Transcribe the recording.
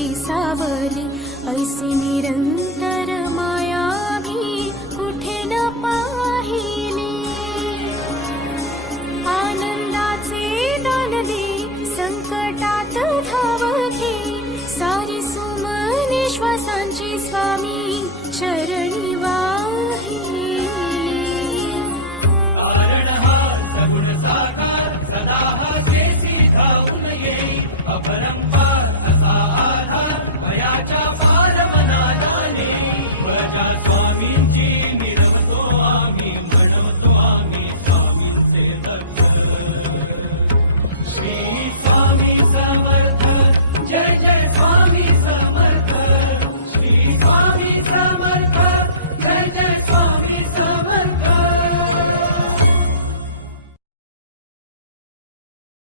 तुझी सावली, ऐसी निरंतर माया भी कुठे न पाहिली। आनंदाचे दान दे, संकटात धाव घे, सारी सुमने श्वासांची स्वामी चरणी वाहिली। साकार सदा जेसी धावून ये, अपरंपार